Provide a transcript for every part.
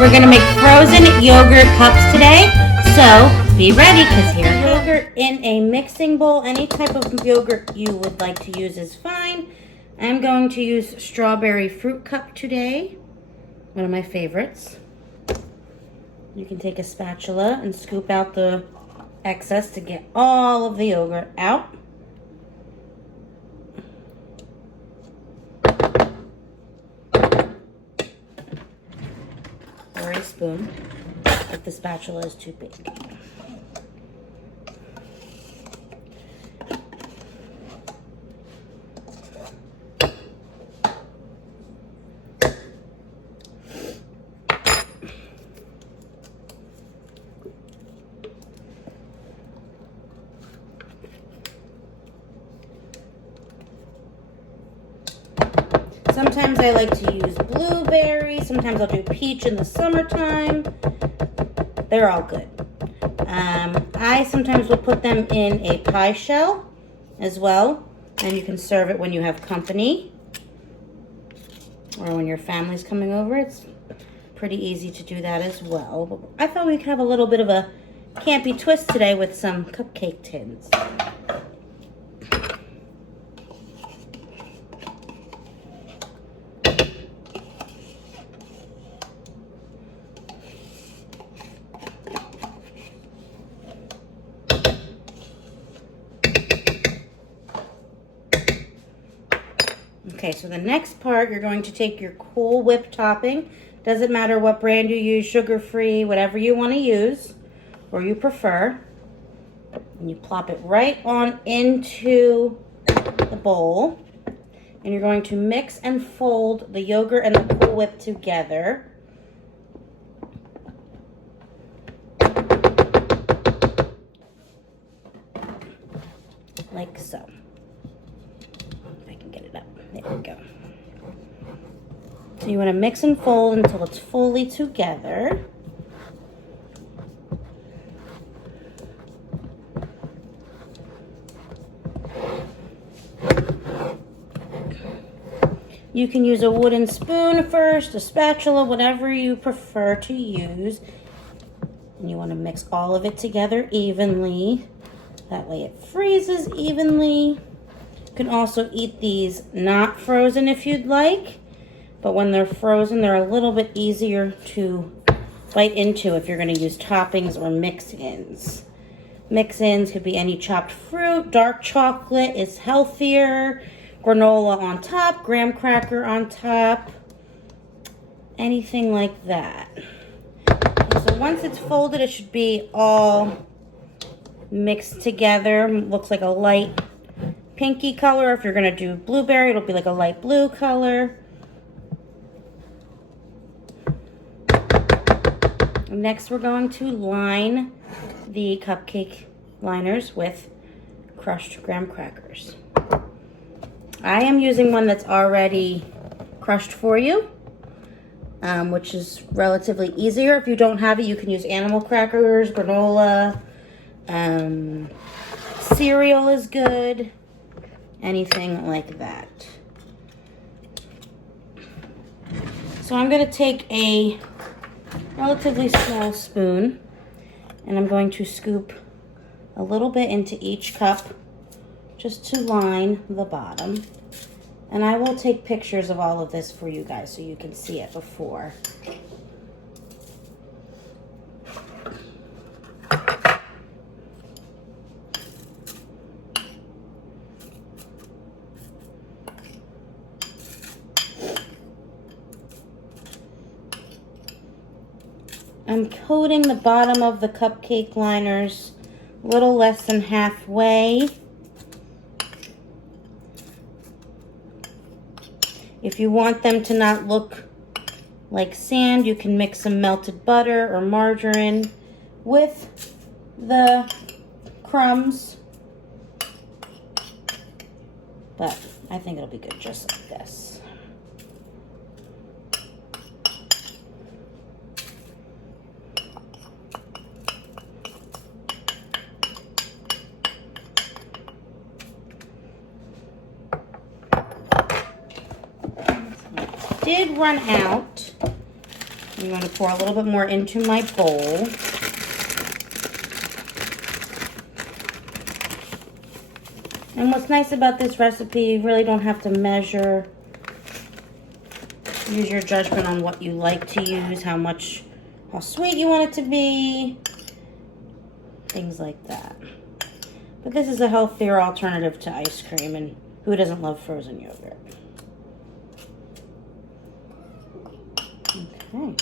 We're gonna make frozen yogurt cups today, so be ready because here's yogurt in a mixing bowl. Any type of yogurt you would like to use is fine. I'm going to use strawberry fruit cup today, one of my favorites. You can take a spatula and scoop out the excess to get all of the yogurt out. Or a spoon if the spatula is too big. Sometimes I like to use blueberry. Sometimes I'll do peach in the summertime. They're all good. I sometimes will put them in a pie shell as well. And you can serve it when you have company or when your family's coming over. It's pretty easy to do that as well. But I thought we could have a little bit of a campy twist today with some cupcake tins. Okay, so the next part, you're going to take your Cool Whip topping. Doesn't matter what brand you use, sugar-free, whatever you want to use or you prefer. And you plop it right on into the bowl. And you're going to mix and fold the yogurt and the Cool Whip together. Like so. There we go. So you want to mix and fold until it's fully together. You can use a wooden spoon first, a spatula, whatever you prefer to use. And you want to mix all of it together evenly. That way it freezes evenly. You can also eat these not frozen if you'd like, but when they're frozen, they're a little bit easier to bite into if you're going to use toppings or mix-ins. Mix-ins could be any chopped fruit, dark chocolate is healthier, granola on top, graham cracker on top, anything like that. And so once it's folded, it should be all mixed together. Looks like a light pinky color. If you're going to do blueberry, it'll be like a light blue color. Next, we're going to line the cupcake liners with crushed graham crackers. I am using one that's already crushed for you, which is relatively easier. If you don't have it, you can use animal crackers, granola, cereal is good. Anything like that. So I'm going to take a relatively small spoon and I'm going to scoop a little bit into each cup just to line the bottom. And I will take pictures of all of this for you guys so you can see it before. I'm coating the bottom of the cupcake liners a little less than halfway. If you want them to not look like sand, you can mix some melted butter or margarine with the crumbs. But I think it'll be good just like this. did run out. I'm going to pour a little bit more into my bowl. And what's nice about this recipe, you really don't have to measure. Use your judgment on what you like to use, how sweet you want it to be, things like that. But this is a healthier alternative to ice cream, and who doesn't love frozen yogurt? Okay.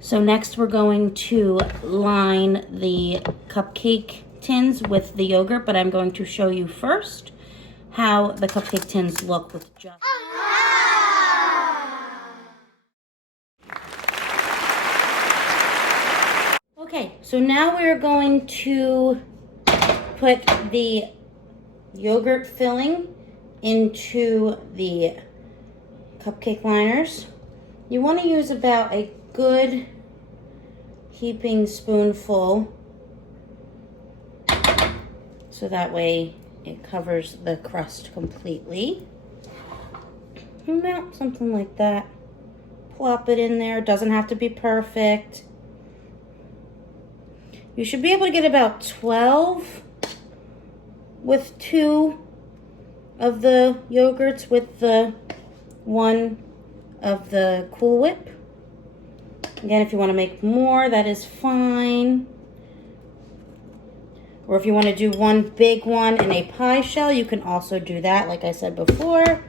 So next we're going to line the cupcake tins with the yogurt, but I'm going to show you first how the cupcake tins look with just... Okay, so now we're going to put the yogurt filling into the cupcake liners. You want to use about a good heaping spoonful, so that way it covers the crust completely. About something like that. Plop it in there. Doesn't have to be perfect. You should be able to get about 12 with 2 of the yogurts with the 1 of the Cool Whip. Again, if you want to make more, that is fine. Or if you want to do one big one in a pie shell, you can also do that, like I said before.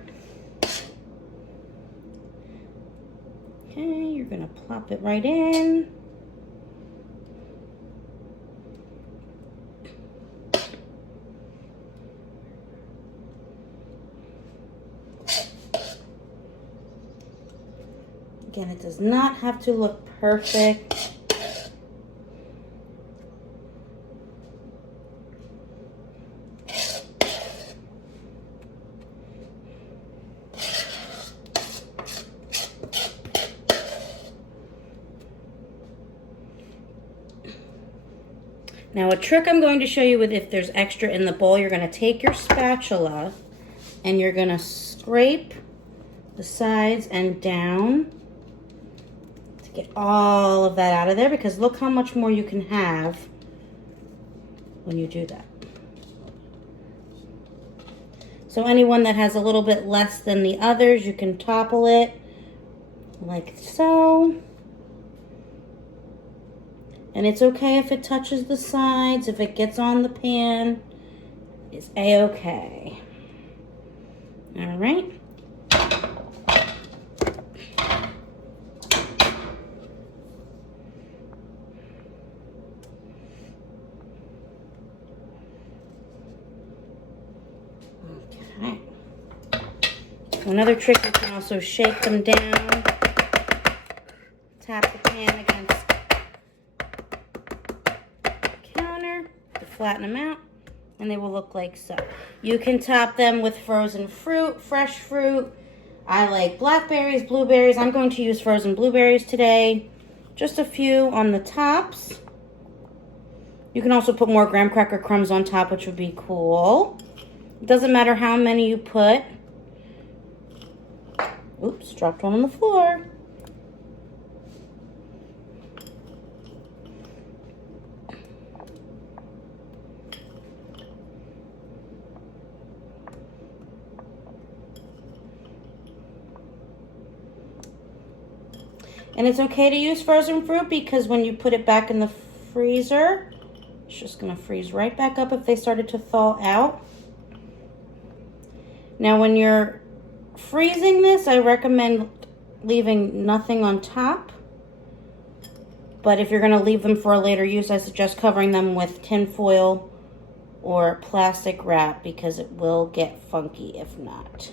Okay, you're going to plop it right in. Again, it does not have to look perfect. Now, a trick I'm going to show you with if there's extra in the bowl, you're going to take your spatula and you're going to scrape the sides and down to get all of that out of there, because look how much more you can have when you do that. So anyone that has a little bit less than the others, you can topple it like so. And it's okay if it touches the sides, if it gets on the pan, it's a-okay. All right. Okay. Another trick, you can also shake them down. Tap the pan against flatten them out, and they will look like so. You can top them with frozen fruit, fresh fruit. I like blackberries, blueberries. I'm going to use frozen blueberries today. Just a few on the tops. You can also put more graham cracker crumbs on top, which would be cool. It doesn't matter how many you put. Oops, dropped one on the floor. And it's okay to use frozen fruit because when you put it back in the freezer, it's just going to freeze right back up if they started to thaw out. Now, when you're freezing this, I recommend leaving nothing on top. But if you're going to leave them for a later use, I suggest covering them with tin foil or plastic wrap because it will get funky if not.